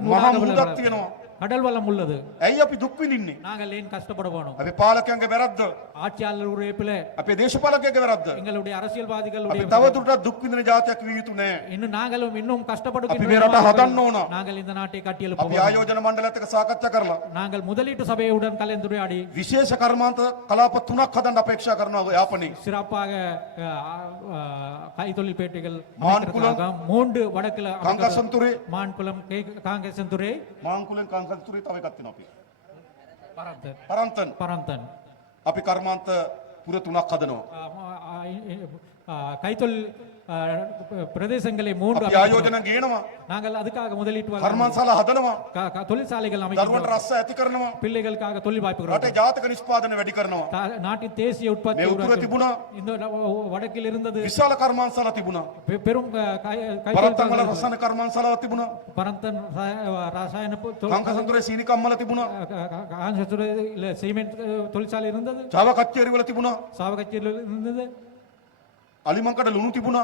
கடலத்தின் මහා ஊடாக මුහුදක් තියෙනවා. கடல் வளம் உள்ளது. ඇයි අපි දුක් විඳින්නේ? நாங்கள் ஏன் கஷ்டப்படுவோம்? අපි පාලකයන්ගේ වැරද්ද. ஆட்சியாளருடைய பிழை, අපේ දේශපාලකයන්ගේ වැරද්ද. எங்களுடைய அரசியல்வாதிகளுடைய අපි තවදුරටත් දුක් විඳින ජාතියක් විය යුතු නෑ. இன்னும் நாங்களும் இன்னும் අපි கஷ்டப்படுகின்ற මේ රට හදන්න ඕන. நாங்கள் இந்த நாட்டை අපි கட்டியெழுப்ப ආයෝජන මණ්ඩලයත් එක්ක සාකච්ඡා කරලා நாங்கள் முதலீட்டு சபையுடன் கலந்துரையாடி විශේෂ කර්මාන්ත කලාප 3ක් හදන්න අපේක්ෂා කරනවා යාපනයේ. சிறப்பாக கைத்தொழில் பேட்டைகள் மான்குளம், அமைக்கிறதுக்காக 3 வடக்குல කංකසන්තුරේ மான்குளம் காங்கேசன்துறை මාංකුලෙන් කංකසන්තුරේ තව එකක් තියෙනවා අපි. பரந்தன் පරන්තන් பரந்தன் අපි කර්මාන්ත පුර 3ක් හදනවා. கைத்தொழில் பிரதேசங்களை 3 අපි ආයෝජන ගේනවා. நாங்கள் அதுக்காக முதலீட்டு කර්මාන්තශාලා හදනවා. தொழிற்சாலைகள் දරුවන්ට அமைக்கிறோம். රස්ස ඇති කරනවා. பிள்ளைகளுக்காக தொழில் வாய்ப்புகள் රටේ ජාතක නිෂ්පාදනය වැඩි කරනවා. நாட்டின் தேசிய உற்பத்தி මේ උතුර තිබුණා. இந்த வடக்கில் இருந்தது විශාල කර්මාන්තශාලා තිබුණා. பெரும் පරත්තන් වල රසායන කර්මාන්තශාලාවක් තිබුණා. பரந்தன் ரசாயன කංකසන්තුරේ සීනි කම්මල තිබුණා. சிமெண்ட் தொழிற்சாலை இருந்தது. ජාව කච්චේරි වල තිබුණා. சாவகச்சேரியில் இருந்தது. අලිමංකඩ ලුණු තිබුණා.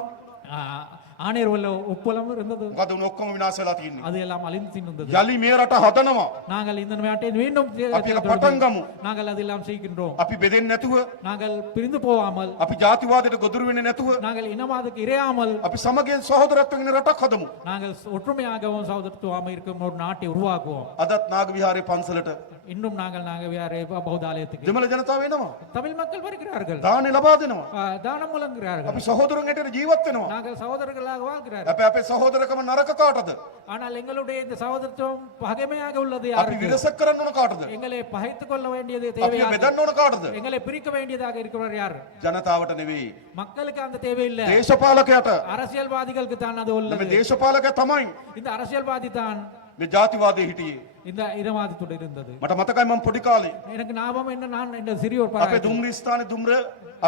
ஆணையர்வல்ல உப்பளம் இருந்தது. මොකද උන් ඔක්කොම විනාශ වෙලා තියෙන්නේ. அது எல்லாம் அழிந்து இருந்தது. යලි මේ රට හදනවා. நாங்கள் இந்த நாட்டை மீண்டும் අපි ඒක පටන් ගමු. நாங்கள் அதெல்லாம் செய்கின்றோம். අපි බෙදෙන්නේ නැතුව, நாங்கள் பிரிந்து போகாமல், අපි ජාතිවාදයට ගොදුරු වෙන්නේ නැතුව, நாங்கள் இனவாதத்துக்கு இரையாமல், අපි සමගියෙන් සහෝදරත්වයෙන් ඉන්න රටක් හදමු. நாங்கள் ஒற்றுமையாகவும் சகோதரத்துவமாக இருக்கும் ஒரு நாட்டை உருவாக்குவோம். අදත් නාග විහාරයේ පන්සලට இன்னும் நாங்கள் பௌத்த ஆலயத்துக்கு දෙමළ ජනතාව එනවා. தமிழ் மக்கள் வருகிறார்கள். දානේ ලබා දෙනවා. தானம் வழங்குகிறார்கள். අපි සහෝදරන් හැටියට ජීවත් වෙනවා. நாங்கள் சகோதரர்களாக வாழ்கிறார்கள். අපේ අපේ සහෝදරකම නරක කාටද? ஆனால் எங்களுடைய இந்த சகோதரத்துவம் பகைமையாக உள்ளது අපි யாருக்கு? විරසක් කරන්න ඕන කාටද? எங்களை பகைத்துக் கொள்ள வேண்டியது අපි தேவையா? බෙදන්න ඕන කාටද? எங்களை பிரிக்க வேண்டியதாக இருக்கிறவர் யார்? ජනතාවට නෙවෙයි. மக்களுக்கு அந்த தேவை இல்ல. දේශපාලකයට. அரசியல்வாதிகளுக்கு தான் அது මේ உள்ளது. දේශපාලකයා තමයි இந்த அரசியல்வாதி தான் මේ ජාතිවාදයේ හිටියේ. இந்த இடவாதத்துடன் இருந்தது. මට මතකයි මම පොඩි කාලේ எனக்கு ஞாபகம் என்ன, நான் இந்த சிறியோர் අපේ දුම්රිය ස්ථානයේ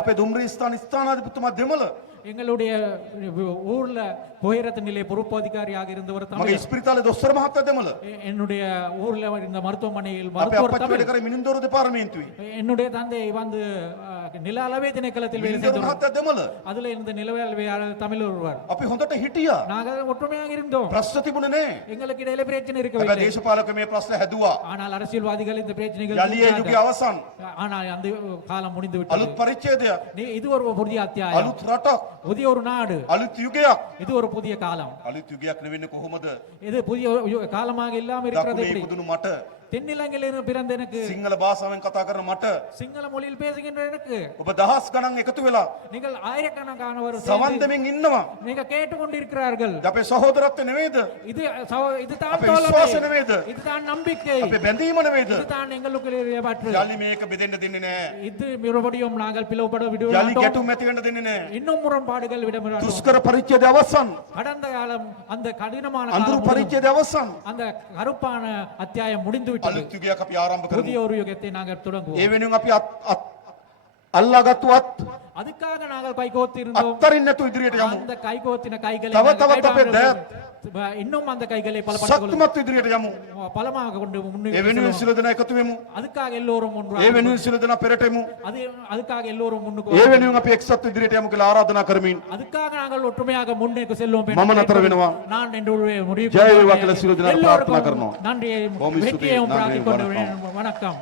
අපේ දුම්රිය ස්ථාන ස්ථානාධිපතිතුමා දෙමළ எங்களுடைய ஊர்ல புகையிரத்த நிலைய பொறுப்பு அதிகாரியாக இருந்தவர் මගේ தமிழர். ඉස්පිරිතාලේ දොස්තර මහත්තයා දෙමළ. என்னுடைய ஊர்ல இந்த மருத்துவமனையில் අපේ மருத்துவர் අපච්චි වැඩ தமிழ். කරේ මිනින්දොර දෙපාර්තමේන්තුවේ. என்னுடைய தந்தை வந்து நில அளவை திணைக்களத்தில் வேலை මිනින්දොර செய்தவர். මහත්තයා දෙමළ. அதுல இருந்த நிலவேலையாளர் தமிழ் ஒருவர். අපි හොඳට හිටියා. நாங்கள் ஒற்றுமையாக இருந்தோம். ප්‍රශ්න තිබුණේ නෑ. எங்களுக்கு இடையில பிரச்சனை හැබැයි இருக்கவில்லை. දේශපාලක මේ ප්‍රශ්න හැදුවා. ஆனால் அரசியல்வாதிகள் இந்த பிரச்சனைகள் යලියේ යුගයේ අවසන්. ஆனால் அந்த காலம் முடிந்து விட்டது. අලුත් පරිච්ඡේදයක්. இது ஒரு புதிய அத்தியாயம். අලුත් රටක්. புதிய ஒரு நாடு. අලුත් යුගයක්. இது ஒரு புதிய காலம். අලුත් යුගයක් නෙවෙන්නේ කොහොමද? இது புதிய காலமாக இல்லாம இருக்கிறது දකුණේ எப்படி? ඉපදුණු මට தென்னிலங்கையில் பிறந்த எனக்கு, සිංහල භාෂාවෙන් කතා කරන මට சிங்கள மொழியில் பேசுகின்ற எனக்கு, ඔබ දහස් ගණන් එකතු වෙලා நீங்கள் ஆயிரக்கணக்கானவர் සවන් දෙමින් ඉන්නවා. நீங்க கேட்டுக்கொண்டிருக்கிறார்கள். අපේ සහෝදරත්වය නෙවෙයිද? இதுதான் අපේ தோழமை, විශ්වාස නෙවෙයිද? இதுதான் நம்பிக்கை, අපේ බැඳීම නෙවෙයිද? இதுதான் எங்களுக்குரிய பற்று. යලි මේක බෙදෙන්න දෙන්නේ නෑ. இது மறுபடியும் நாங்கள் பிளவுபட යලි விடுவோம். ගැටුම් ඇති වෙන්න දෙන්නේ නෑ. இன்னும் முரண்பாடுகள் விட மாட்டோம். දුෂ්කර පරිච්ඡේදය අවසන්. கடந்த காலம், அந்த கடினமான අඳුරු காலம் முடிந்து- පරිච්ඡේදය අවසන්. அந்த கருப்பான அத்தியாயம் முடிந்து விட்டது. අලුත් යුගයක් අපි ආරම්භ புதிய කරමු. ஒரு யுகத்தை நாங்கள் ඒ தொடங்குவோம். වෙනුවෙන් අපි අල්ලාගත්තු அதுக்காக நாங்கள் கைகோத்து இருந்தோம். අත්තරින් නැතු ඉදිරියට යමු. அந்த கைகோத்தின கைகளை தவ நாங்கள் தவ தப்பே கைவிடாமல் இன்னும் அந்த கைகளை பலப்படுத்திக் සත්‍යමත් ඉදිරියට යමු. பலமாக கொண்டு ඒ முன்னேறி වෙනුවෙන් செல்வோம். සියලු දෙනා එකතු වෙමු. அதுக்காக எல்லோரும் ඒ ஒன்றாக වෙනුවෙන් සියලු දෙනා පෙරට එමු. அதுக்காக எல்லோரும் முன்னுக்கு ඒ வருவோம். වෙනුවෙන් අපි එක්සත් ඉදිරියට යමු කියලා ආරාධනා කරමින් அதுக்காக நாங்கள் ஒற்றுமையாக முன்னேக்கு செல்வோம். මම නතර වෙනවා. நான் என்னுடைய முடிவு ජය වේවා කියලා සියලු දෙනාට ප්‍රාර්ථනා எல்லோருக்கும் කරනවා. நன்றியை බොහොම ස්තුතියි. வெற்றியையும் நன்றி, பிரார்த்திக் கொண்டு வணக்கம். வணக்கம்.